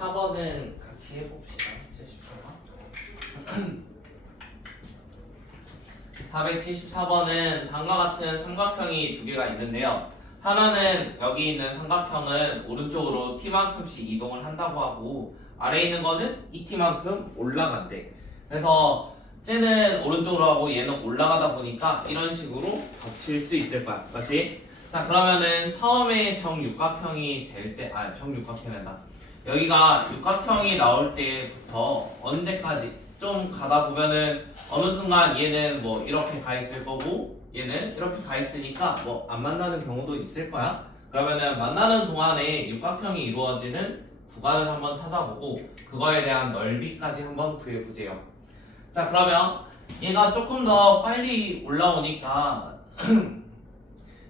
74번은 같이 해봅시다. 474번은 다음과 같은 삼각형이 두 개가 있는데요. 하나는 여기 있는 삼각형은 오른쪽으로 t만큼씩 이동을 한다고 하고 아래에 있는 거는 이 t만큼 올라간대. 그래서 쟤는 오른쪽으로 하고 얘는 올라가다 보니까 이런 식으로 겹칠 수 있을 거야. 맞지? 자, 그러면은 처음에 정육각형이 될 때, 정육각형이란다. 여기가 육각형이 나올 때부터 언제까지 좀 가다 보면은 어느 순간 얘는 뭐 이렇게 가 있을 거고 얘는 이렇게 가 있으니까 뭐 안 만나는 경우도 있을 거야. 그러면은 만나는 동안에 육각형이 이루어지는 구간을 한번 찾아보고 그거에 대한 넓이까지 한번 구해보세요. 자, 그러면 얘가 조금 더 빨리 올라오니까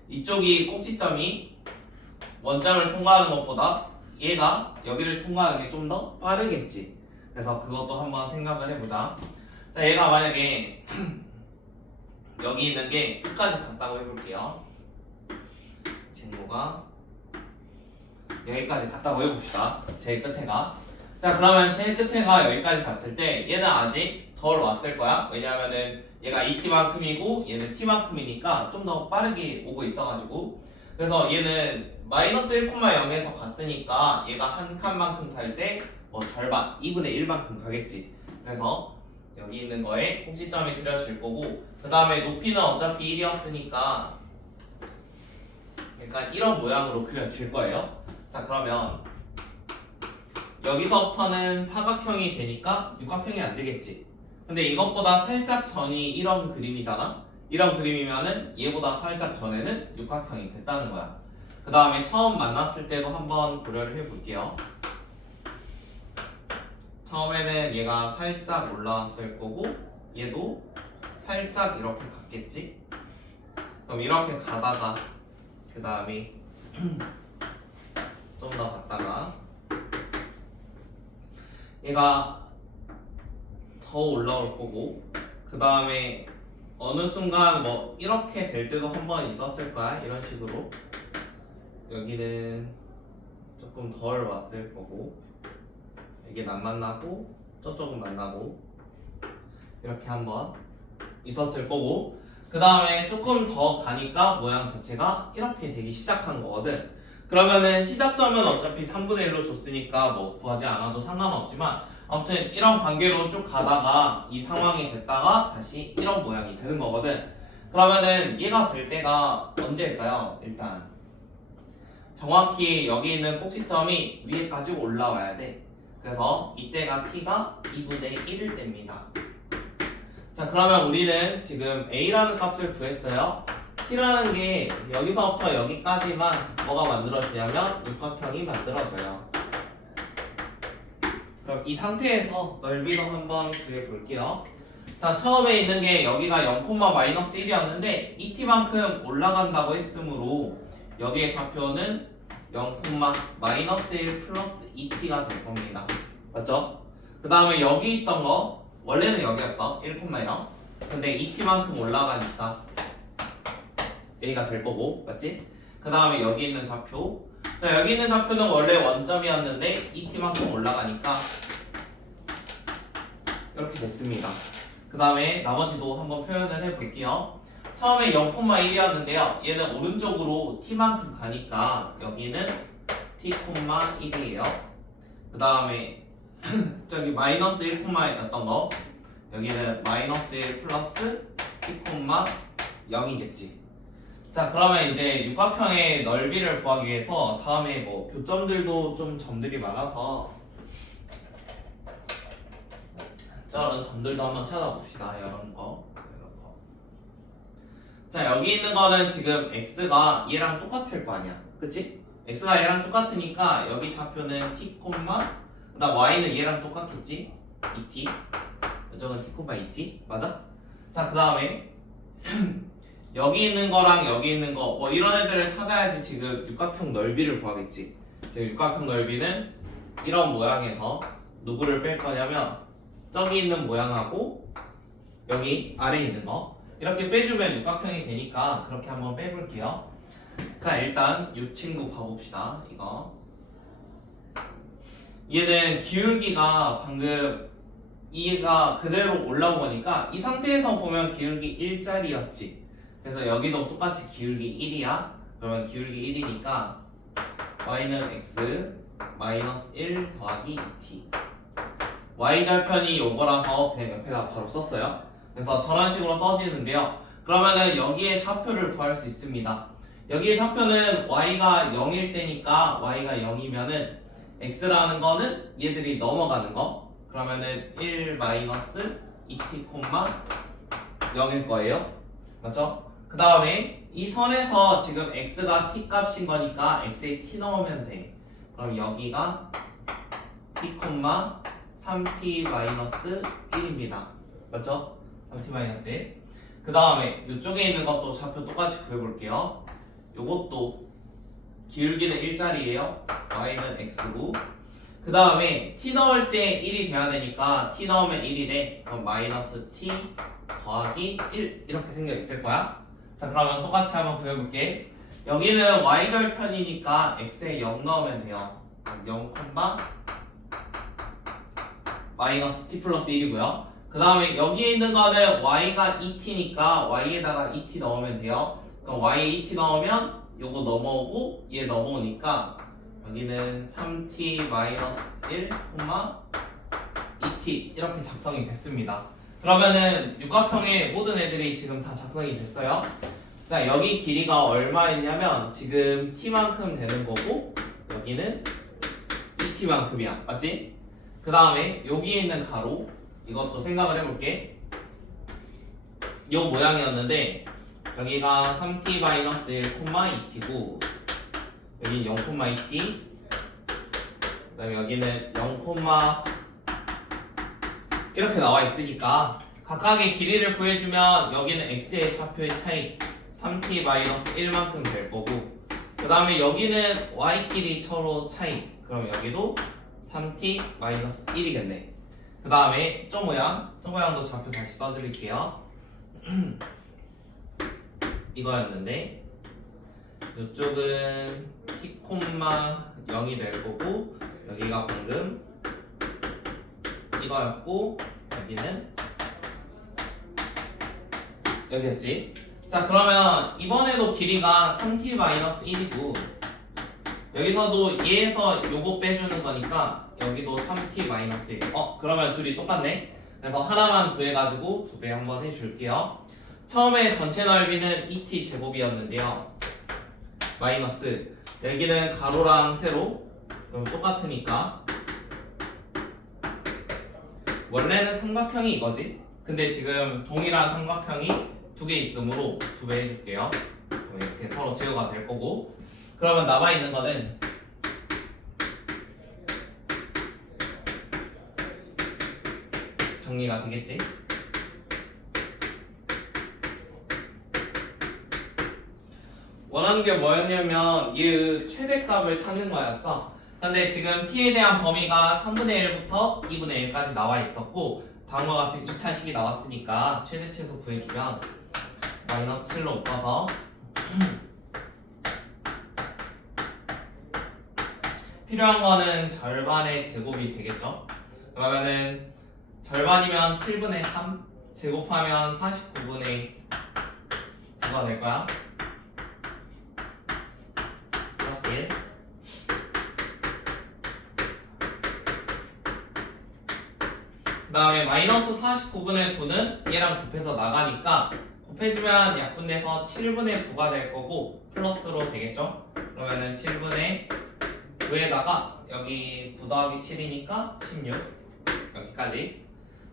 이쪽이 꼭지점이 원점을 통과하는 것보다 얘가 여기를 통과하는 게 좀 더 빠르겠지. 그래서 그것도 한번 생각을 해보자. 자, 얘가 만약에 여기 있는 게 끝까지 갔다고 해볼게요. 친구가 여기까지 갔다고 해봅시다. 제일 끝에가. 자, 그러면 제일 끝에가 여기까지 갔을 때 얘는 아직 덜 왔을 거야. 왜냐하면은 얘가 2t만큼이고 얘는 t만큼이니까 좀 더 빠르게 오고 있어가지고. 그래서 얘는 마이너스 1,0에서 갔으니까 얘가 한 칸만큼 갈 때 뭐 절반, 2분의 1만큼 가겠지. 그래서 여기 있는 거에 꼭지점이 그려질 거고 그 다음에 높이는 어차피 1이었으니까 약간 이런 모양으로 그려질 거예요. 자, 그러면 여기서부터는 사각형이 되니까 육각형이 안 되겠지. 근데 이것보다 살짝 전이 이런 그림이잖아. 이런 그림이면은 얘보다 살짝 전에는 육각형이 됐다는 거야. 그 다음에 처음 만났을 때도 한번 고려를 해볼게요. 처음에는 얘가 살짝 올라왔을 거고 얘도 살짝 이렇게 갔겠지. 그럼 이렇게 가다가 그 다음에 좀 더 갔다가 얘가 더 올라올 거고 그 다음에 어느 순간 뭐 이렇게 될 때도 한 번 있었을 거야. 이런 식으로 여기는 조금 덜 왔을 거고 이게 안 만나고 저쪽은 만나고 이렇게 한번 있었을 거고 그 다음에 조금 더 가니까 모양 자체가 이렇게 되기 시작한 거거든. 그러면은 시작점은 어차피 3분의 1로 줬으니까 뭐 구하지 않아도 상관없지만 아무튼 이런 관계로 쭉 가다가 이 상황이 됐다가 다시 이런 모양이 되는 거거든. 그러면은 얘가 될 때가 언제일까요? 일단 정확히 여기 있는 꼭지점이 위에까지 올라와야 돼. 그래서 이때가 t가 2분의 1일 때입니다. 자, 그러면 우리는 지금 a라는 값을 구했어요. t라는 게 여기서부터 여기까지만 뭐가 만들어지냐면 육각형이 만들어져요. 그럼 이 상태에서 넓이도 한번 구해볼게요. 자, 처음에 있는 게 여기가 0,-1이었는데 2t만큼 올라간다고 했으므로 여기의 좌표는 0,-1 플러스 2t가 될 겁니다. 맞죠? 그 다음에 여기 있던 거 원래는 여기였어. 1,0 근데 2t만큼 올라가니까 여기가 될 거고 맞지? 그 다음에 여기 있는 좌표 자, 여기 있는 좌표는 원래 원점이었는데 2t만큼 올라가니까 이렇게 됐습니다. 그 다음에 나머지도 한번 표현을 해볼게요. 처음에 0,1이었는데요 얘는 오른쪽으로 t만큼 가니까 여기는 t,1이에요 그 다음에 저기 마이너스 1,였던 거 여기는 마이너스 1 플러스 t,0이겠지. 자, 그러면 이제 육각형의 넓이를 구하기 위해서 다음에 뭐 교점들도 좀 점들이 많아서 저런 점들도 한번 찾아봅시다. 이런 거. 자, 여기 있는 거는 지금 x가 얘랑 똑같을 거 아니야. 그치? x가 얘랑 똑같으니까 여기 좌표는 t, 그다음 y는 얘랑 똑같겠지? 2t. 이쪽은 t, 2t. 맞아? 자, 그 다음에 여기 있는 거랑 여기 있는 거 뭐 이런 애들을 찾아야지 지금 육각형 넓이를 구하겠지. 지금 육각형 넓이는 이런 모양에서 누구를 뺄 거냐면 저기 있는 모양하고 여기 아래에 있는 거 이렇게 빼주면 육각형이 되니까 그렇게 한번 빼볼게요. 자, 일단 이 친구 봐봅시다. 이거 얘는 기울기가 방금 2가 그대로 올라온 거니까 이 상태에서 보면 기울기 1짜리였지. 그래서 여기도 똑같이 기울기 1이야. 그러면 기울기 1이니까 y는 x 마이너스 1 더하기 2t. y절편이 요거라서 그냥 옆에다 바로 썼어요. 그래서 저런 식으로 써지는데요. 그러면은 여기에 좌표를 구할 수 있습니다. 여기에 좌표는 y가 0일 때니까 y가 0이면은 x라는 거는 얘들이 넘어가는 거. 그러면은 1 마이너스 2t 콤마 0일 거예요. 맞죠? 그 다음에 이 선에서 지금 x가 t 값인 거니까 x에 t 넣으면 돼. 그럼 여기가 t 콤마 3t 마이너스 1입니다. 맞죠? 3t 마이너스 1. 그 다음에 이쪽에 있는 것도 좌표 똑같이 구해볼게요. 요것도 기울기는 1짜리예요. y는 x고. 그 다음에 t 넣을 때 1이 돼야 되니까 t 넣으면 1이래. 그럼 마이너스 t 더하기 1 이렇게 생겨 있을 거야. 자, 그러면 똑같이 한번 구해볼게. 여기는 y절편이니까 x에 0 넣으면 돼요. 0, 마이너스 t 플러스 1이고요. 그 다음에 여기에 있는 거는 y가 2t니까 y에다가 2t 넣으면 돼요. 그럼 y 2t 넣으면 요거 넘어오고 얘 넘어오니까 여기는 3t 마이너스 1, 2t 이렇게 작성이 됐습니다. 그러면은 육각형의 모든 애들이 지금 다 작성이 됐어요. 자, 여기 길이가 얼마였냐면 지금 t만큼 되는 거고 여기는 2t만큼이야. 맞지? 그 다음에 여기에 있는 가로 이것도 생각을 해볼게. 요 모양이었는데 여기가 3t 마이너스 1, 2t고 여기 0,2t 그 다음에 여기는 0, 이렇게 나와 있으니까 각각의 길이를 구해주면 여기는 x의 좌표의 차이 3t 마이너스 1만큼 될 거고 그 다음에 여기는 y끼리 서로 차이 그럼 여기도 3t 마이너스 1이겠네. 그 다음에 점 모양도 좌표 다시 써드릴게요. 이거였는데 이쪽은 t, 0이 될 거고 여기가 방금 이거였고 여기는 여기였지. 자, 그러면 이번에도 길이가 3t-1이고 여기서도 얘에서 요거 빼주는 거니까 여기도 3t-1. 그러면 둘이 똑같네. 그래서 하나만 구해가지고 2배 한번 해줄게요. 처음에 전체 넓이는 2t 제곱이었는데요. 마이너스 여기는 가로랑 세로 그럼 똑같으니까 원래는 삼각형이 이거지. 근데 지금 동일한 삼각형이 2개 있으므로 2배 해줄게요. 그럼 이렇게 서로 제어가 될 거고 그러면 남아있는 거는 정리가 되겠지? 원하는 게 뭐였냐면 이 최대값을 찾는 거였어. 근데 지금 t에 대한 범위가 3분의 1부터 2분의 1까지 나와 있었고 다음과 같은 2차식이 나왔으니까 최대치에서 구해주면 마이너스 7로 묶어서 필요한 거는 절반의 제곱이 되겠죠? 그러면은 절반이면 7분의 3 제곱하면 49분의 9가 될 거야. 플러스 1. 그 다음에 마이너스 49분의 9는 얘랑 곱해서 나가니까 곱해주면 약분돼서 7분의 9가 될 거고 플러스로 되겠죠? 그러면은 7분의 9에다가 여기 9 더하기 7이니까 16 여기까지.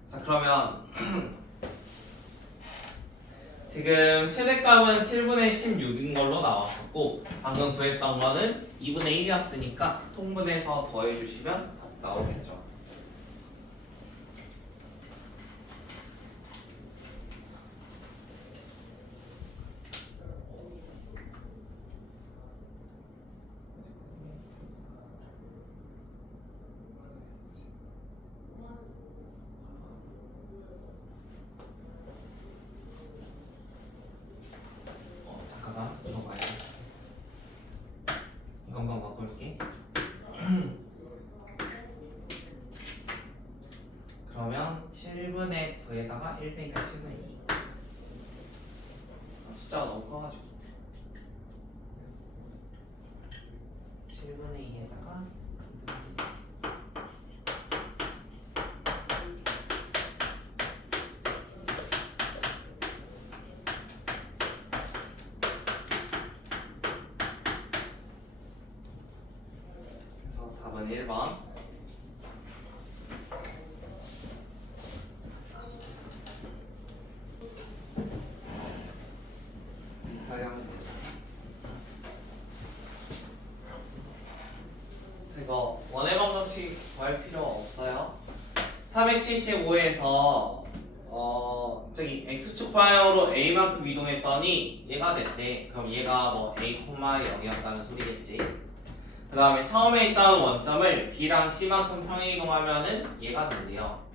자, 그러면 지금 최대값은 7분의 16인 걸로 나왔었고 방금 구했던 거는 2분의 1이었으니까 통분해서 더해주시면 나오겠죠. 잠깐만 이거 봐야 돼. 이거 한번 바꿀게. 여기에다가 1 빼니까 7분의 2. 숫자가 너무 커가지고 7분의 2에다가 그래서 답은 1번. 이거 원의 방정식 구할 필요 없어요. 475에서 저기 x축 방향으로 a만큼 이동했더니 얘가 됐대. 그럼 얘가 뭐 a, 0이었다는 소리겠지. 그 다음에 처음에 있던 원점을 b랑 c만큼 평행 이동하면은 얘가 된대요.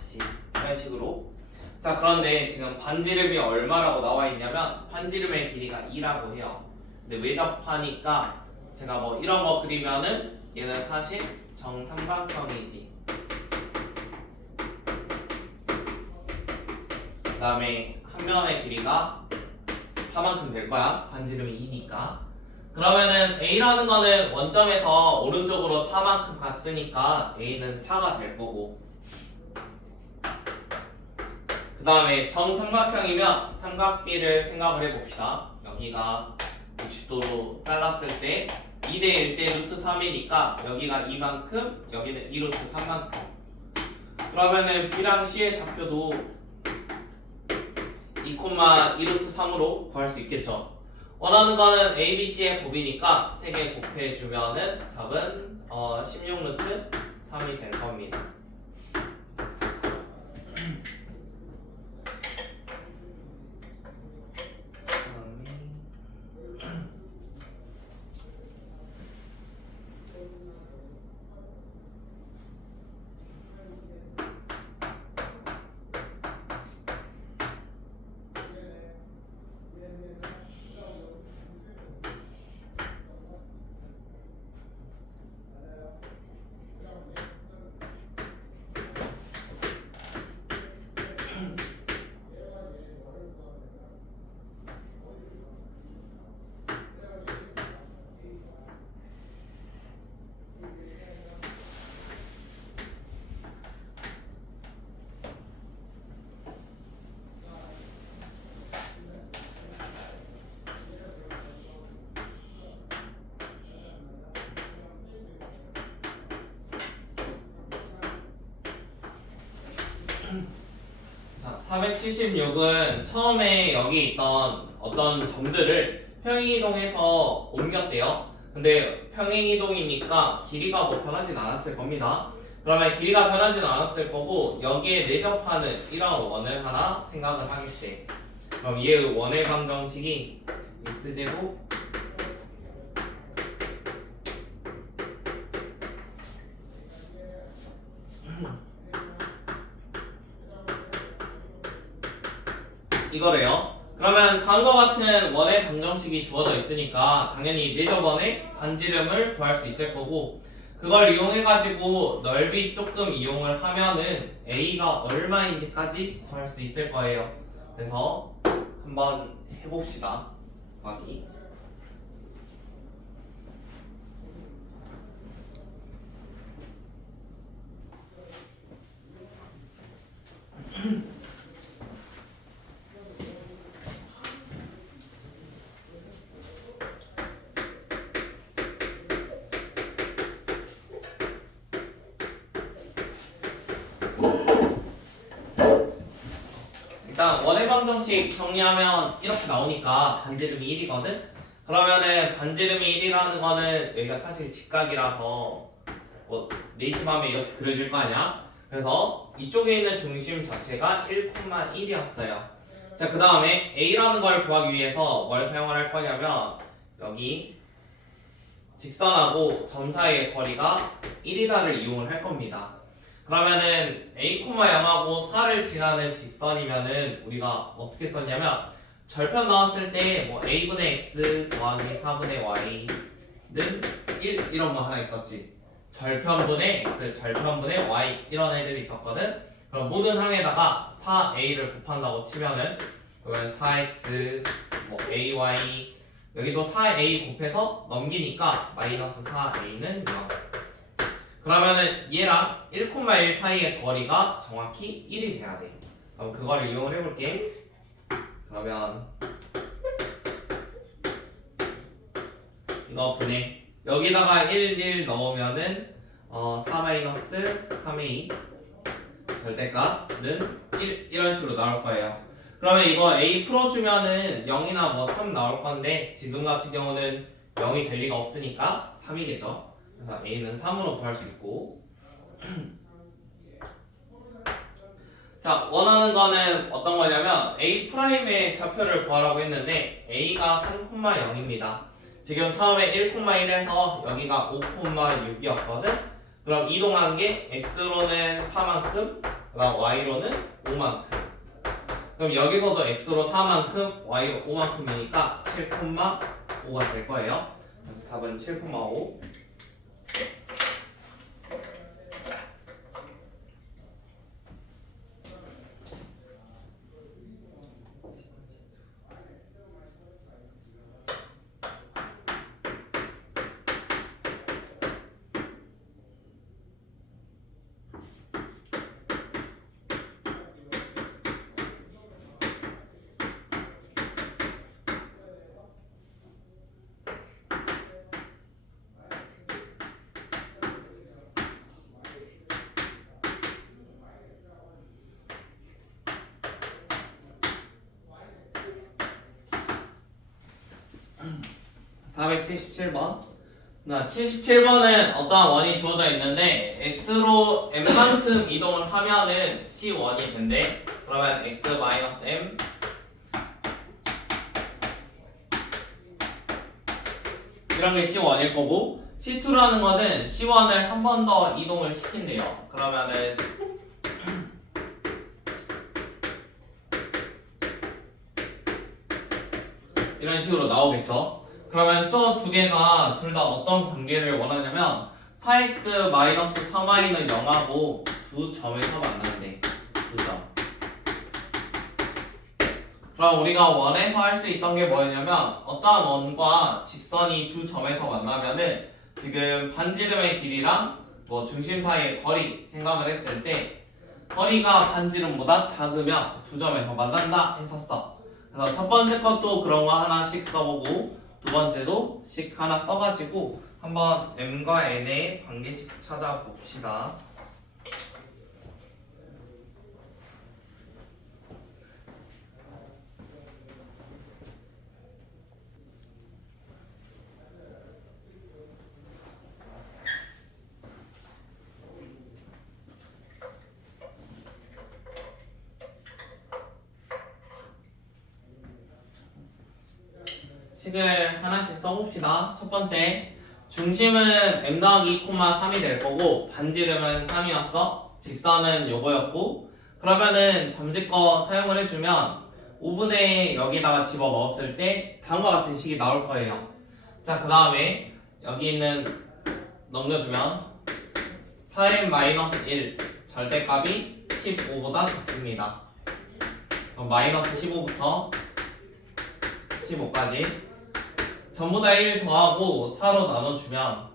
c 이런 식으로. 자, 그런데 지금 반지름이 얼마라고 나와 있냐면 반지름의 길이가 2라고 해요. 근데 외접하니까 제가 뭐 이런 거 그리면은 얘는 사실 정삼각형이지. 그 다음에 한 면의 길이가 4만큼 될 거야. 반지름이 2니까. 그러면은 A라는 거는 원점에서 오른쪽으로 4만큼 갔으니까 A는 4가 될 거고, 그 다음에 정삼각형이면 삼각비를 생각을 해봅시다. 여기가 60도로 잘랐을 때 2대 1대 루트 3이니까 여기가 2만큼, 여기는 2루트 3만큼. 그러면은 B랑 C의 좌표도 2루트 3으로 구할 수 있겠죠. 원하는 거는 A, B, C의 곱이니까 3개 곱해주면은 답은 16루트 3이 될 겁니다. 자, 476은 처음에 여기 있던 어떤 점들을 평행이동해서 옮겼대요. 근데 평행이동이니까 길이가 뭐 변하진 않았을 겁니다. 그러면 길이가 변하진 않았을 거고 여기에 내접하는 이런 원을 하나 생각을 하겠대. 그럼 얘 원의 방정식이 x제곱 이거래요. 그러면 다음과 같은 원의 방정식이 주어져 있으니까 당연히 내접원의 반지름을 구할 수 있을 거고, 그걸 이용해가지고 넓이 조금 이용을 하면은 A가 얼마인지까지 구할 수 있을 거예요. 그래서 한번 해봅시다. 구하기. 일단 원의 방정식 정리하면 이렇게 나오니까 반지름이 1이거든? 그러면은 반지름이 1이라는 거는 여기가 사실 직각이라서 뭐 내심하면 이렇게 그려질 거 아니야? 그래서 이쪽에 있는 중심 자체가 1,1이었어요. 자, 그 다음에 A라는 걸 구하기 위해서 뭘 사용할 거냐면 여기 직선하고 점 사이의 거리가 1이다를 이용을 할 겁니다. 그러면은 A, 0하고 4를 지나는 직선이면은 우리가 어떻게 썼냐면 절편 나왔을 때 뭐 A분의 X 더하기 4분의 Y는 1 이런 거 하나 있었지. 절편분의 X, 절편분의 Y 이런 애들이 있었거든. 그럼 모든 항에다가 4a를 곱한다고 치면은 그러면 4x 뭐 ay 여기도 4a 곱해서 넘기니까 마이너스 4a는 0. 그러면은 얘랑 1,1 사이의 거리가 정확히 1이 돼야 돼. 그럼 그거를 이용을 해볼게. 그러면 이거 분해 여기다가 1 넣으면은 4-3a 절대값은 1 이런 식으로 나올 거예요. 그러면 이거 a 풀어주면은 0이나 뭐 3 나올 건데 지금 같은 경우는 0이 될 리가 없으니까 3이겠죠. 그래서 a는 3으로 구할 수 있고 자 원하는 거는 어떤 거냐면 a 프라임의 좌표를 구하라고 했는데 a가 3,0입니다. 지금 처음에 1,1에서 여기가 5,6이었거든. 그럼 이동한 게 x로는 4만큼 그다음 y로는 5만큼. 그럼 여기서도 x로 4만큼 y로 5만큼이니까 7,5가 될 거예요. 그래서 답은 7,5. 477번. 77번은 어떠한 원이 주어져 있는데 x로 m만큼 이동을 하면은 c1이 된대. 그러면 x-m 이런 게 c1일 거고 c2라는 거는 c1을 한 번 더 이동을 시킨대요. 그러면은 이런 식으로 나오겠죠. 그러면 저 두 개가 둘 다 어떤 관계를 원하냐면 4x-3y는 0하고 두 점에서 만난대. 두 점. 그럼 우리가 원에서 할 수 있던 게 뭐였냐면 어떠한 원과 직선이 두 점에서 만나면은 지금 반지름의 길이랑 뭐 중심 사이의 거리 생각을 했을 때 거리가 반지름보다 작으면 두 점에서 만난다 했었어. 그래서 첫 번째 것도 그런 거 하나씩 써보고 두 번째도 식 하나 써가지고 한번 m과 n의 관계식 찾아봅시다. 식을 하나씩 써봅시다. 첫 번째, 중심은 m 더하기 2,3이 될 거고 반지름은 3이었어. 직선은 요거였고 그러면은 점집거 사용을 해주면 5분의 여기다가 집어넣었을 때 다음과 같은 식이 나올 거예요. 자, 그 다음에 여기 있는 넘겨주면 4m-1 절대값이 15보다 작습니다. 그럼 마이너스 15부터 15까지 전부 다 1 더하고 4로 나눠주면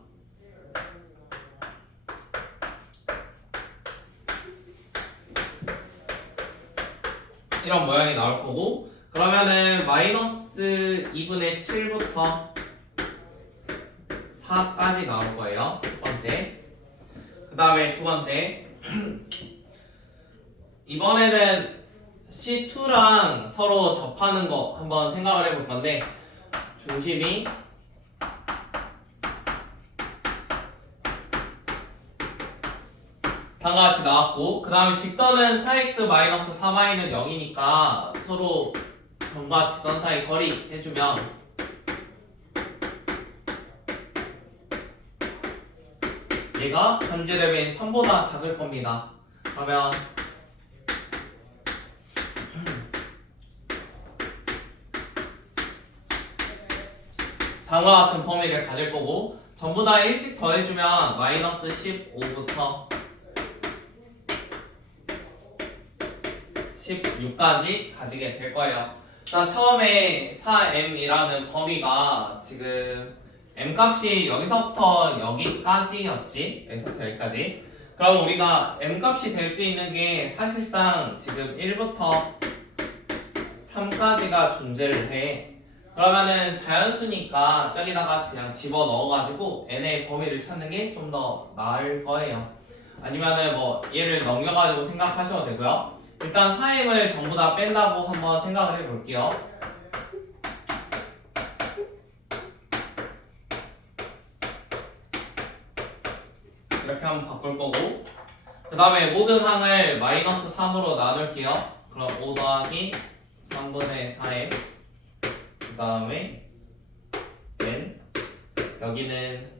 이런 모양이 나올 거고 그러면은 마이너스 2분의 7부터 4까지 나올 거예요. 첫 번째. 그 다음에 두 번째. 이번에는 C2랑 서로 접하는 거 한번 생각을 해볼 건데 중심이 다음과 같이 나왔고 그 다음에 직선은 4x-3y는 0이니까 서로 점과 직선 사이 거리 해주면 얘가 반지름인 3보다 작을 겁니다. 그러면 다음과 같은 범위를 가질 거고 전부 다 1씩 더해주면 마이너스 15부터 16까지 가지게 될 거예요. 자, 처음에 4m이라는 범위가 지금 m 값이 여기서부터 여기까지였지. 여기서부터 여기까지. 그럼 우리가 m 값이 될 수 있는 게 사실상 지금 1부터 3까지가 존재를 해. 그러면은 자연수니까 저기다가 그냥 집어 넣어가지고 n의 범위를 찾는 게 좀 더 나을 거예요. 아니면은 뭐 얘를 넘겨가지고 생각하셔도 되고요. 일단 4m을 전부 다 뺀다고 한번 생각을 해볼게요. 이렇게 한번 바꿀 거고, 그 다음에 모든 항을 마이너스 3으로 나눌게요. 그럼 5 더하기 3분의 4m, 그 다음에 n, 여기는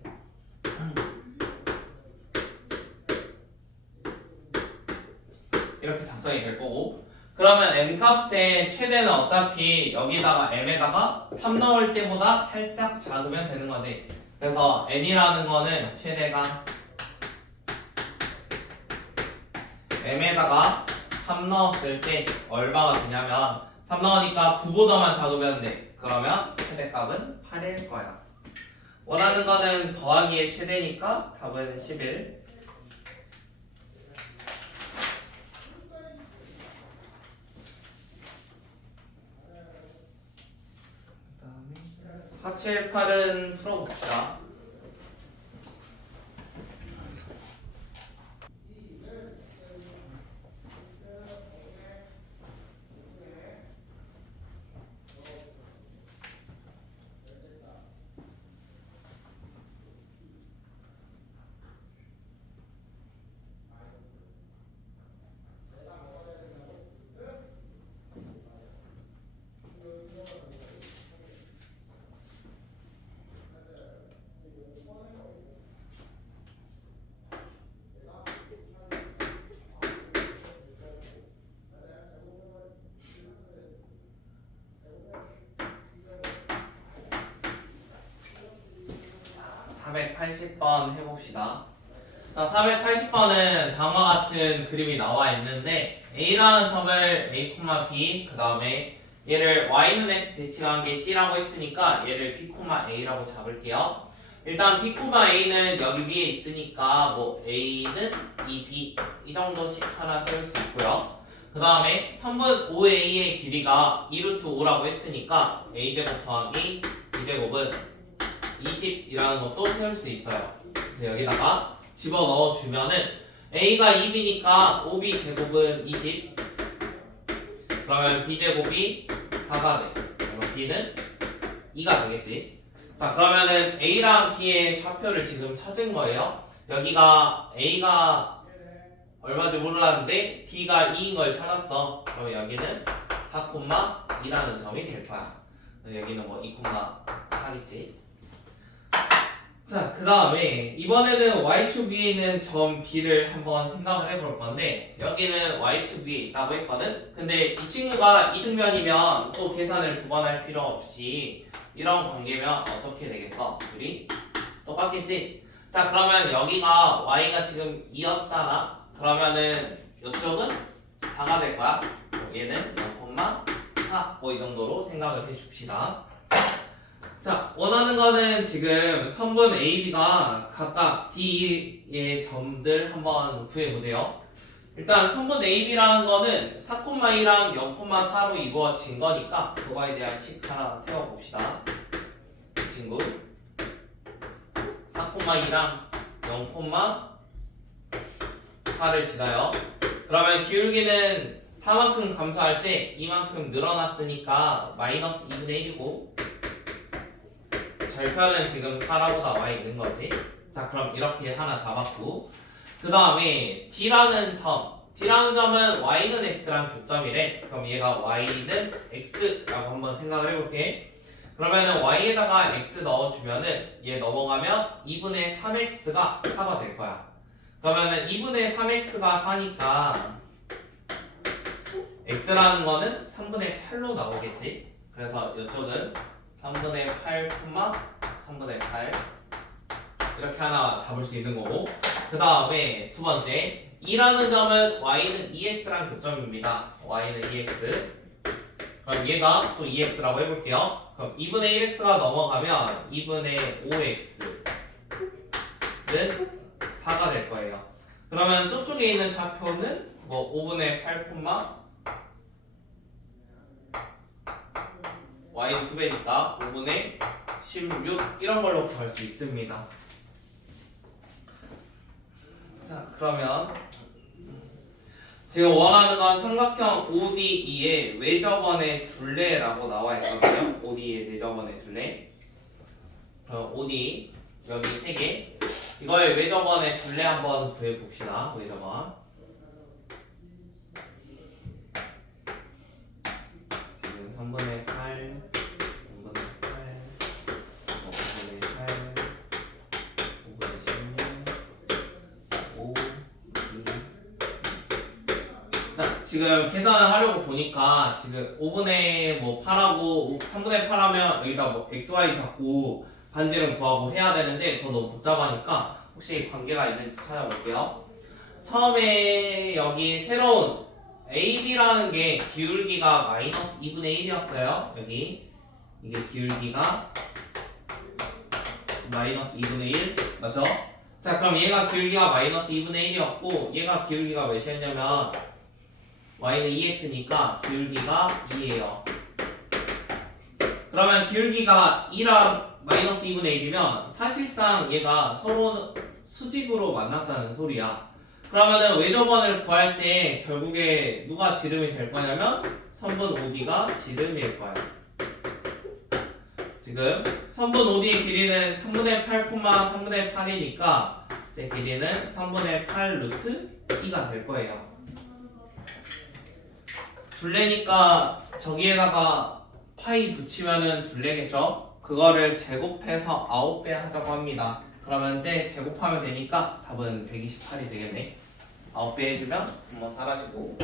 이렇게 작성이 될 거고, 그러면 m 값의 최대는 어차피 여기다가 m에다가 3 넣을 때보다 살짝 작으면 되는 거지. 그래서 n이라는 거는 최대가 m에다가 3 넣었을 때 얼마가 되냐면 3 넣으니까 9보다만 작으면 돼. 그러면 최대값은 8일 거야. 원하는 거는 더하기의 최대니까 답은 11. 그다음에 4, 7, 8은 풀어봅시다. 자, 480번 해봅시다. 자, 480번은 다음과 같은 그림이 나와 있는데 A라는 점을 A, B, 그 다음에 얘를 Y는 X 대칭한 게 C라고 했으니까 얘를 B, A라고 잡을게요. 일단 B, A는 여기 위에 있으니까 뭐 A는 2B 이 정도씩 하나 세울 수 있고요. 그 다음에 3분 5A의 길이가 2루트 5라고 했으니까 A제곱 더하기 B제곱은 20이라는 것도 세울 수 있어요. 그래서 여기다가 집어넣어 주면은 A가 2B니까 5B 제곱은 20, 그러면 B제곱이 4가 돼. 그래서 B는 2가 되겠지. 자, 그러면은 A랑 B의 좌표를 지금 찾은 거예요. 여기가 A가 얼마인지 몰랐는데 B가 2인 걸 찾았어. 그러면 여기는 4,2라는 점이 될 거야. 여기는 뭐 2,4겠지. 자, 그 다음에 이번에는 y축 위에 있는 점 B를 한번 생각을 해볼 건데 여기는 y축 위에 있다고 했거든? 근데 이 친구가 이등변이면 또 계산을 두 번 할 필요 없이 이런 관계면 어떻게 되겠어? 둘이 똑같겠지? 자, 그러면 여기가 y가 지금 2였잖아? 그러면은 이쪽은 4가 될 거야. 얘는 0,4 뭐 이 정도로 생각을 해줍시다. 자, 원하는 거는 지금 선분 A, B가 각각 D의 점들 한번 구해보세요. 일단 선분 A, B라는 거는 4,2랑 0,4로 이루어진 거니까 그거에 대한 식 하나 세워봅시다. 이 친구 4,2랑 0,4를 지나요. 그러면 기울기는 4만큼 감소할 때 이만큼 늘어났으니까 마이너스 2분의 1이고 절편은 지금 4라고 나와 있는 거지. 자, 그럼 이렇게 하나 잡았고 그 다음에 D라는 점은 Y는 X랑 교점이래. 그럼 얘가 Y는 X라고 한번 생각을 해볼게. 그러면은 Y에다가 X 넣어주면은 얘 넘어가면 2분의 3X가 4가 될 거야. 그러면은 2분의 3X가 4니까 X라는 거는 3분의 8로 나오겠지. 그래서 이쪽은 3분의 8, 3분의 8 이렇게 하나 잡을 수 있는 거고 그 다음에 두 번째 2라는 점은 y는 2x랑 교점입니다. y는 2x. 그럼 얘가 또 2x라고 해볼게요. 그럼 2분의 1x가 넘어가면 2분의 5x는 4가 될 거예요. 그러면 저쪽에 있는 좌표는 뭐 5분의 8 y는 2배니까 5분의 16 이런 걸로 구할 수 있습니다. 자, 그러면 지금 원하는 건 삼각형 ODE의 외접원의 둘레라고 나와 있거든요. ODE의 외접원의 둘레. 그럼 OD 여기 3개. 이거의 외접원의 둘레 한번 구해 봅시다. 외접원. 지금 3분의 8, 3분의 8, 5분의 8, 5분의 16, 5, 2. 자, 지금 계산을 하려고 보니까 지금 5분의 뭐 8하고 3분의 8 하면 여기다 뭐 xy 잡고 반지름 구하고 해야 되는데 그거 너무 복잡하니까 혹시 관계가 있는지 찾아볼게요. 처음에 여기 새로운 AB라는 게 기울기가 마이너스 2분의 1이었어요. 여기 이게 기울기가 마이너스 2분의 1 맞죠? 자, 그럼 얘가 기울기가 마이너스 2분의 1이었고 얘가 기울기가 몇이었냐면 y는 2x니까 기울기가 2예요. 그러면 기울기가 2랑 마이너스 2분의 1이면 사실상 얘가 서로 수직으로 만났다는 소리야. 그러면은 외접원을 구할 때 결국에 누가 지름이 될 거냐면 선분 OD가 지름일 거야. 지금 선분 OD의 길이는 3분의 8, 3분의 8이니까 제 길이는 3분의 8 루트 2가 될 거예요. 둘레니까 저기에다가 파이 붙이면은 둘레겠죠? 그거를 제곱해서 9배 하자고 합니다. 그러면 이제 제곱하면 되니까 답은 128이 되겠네. 9배 해주면 한번 사라지고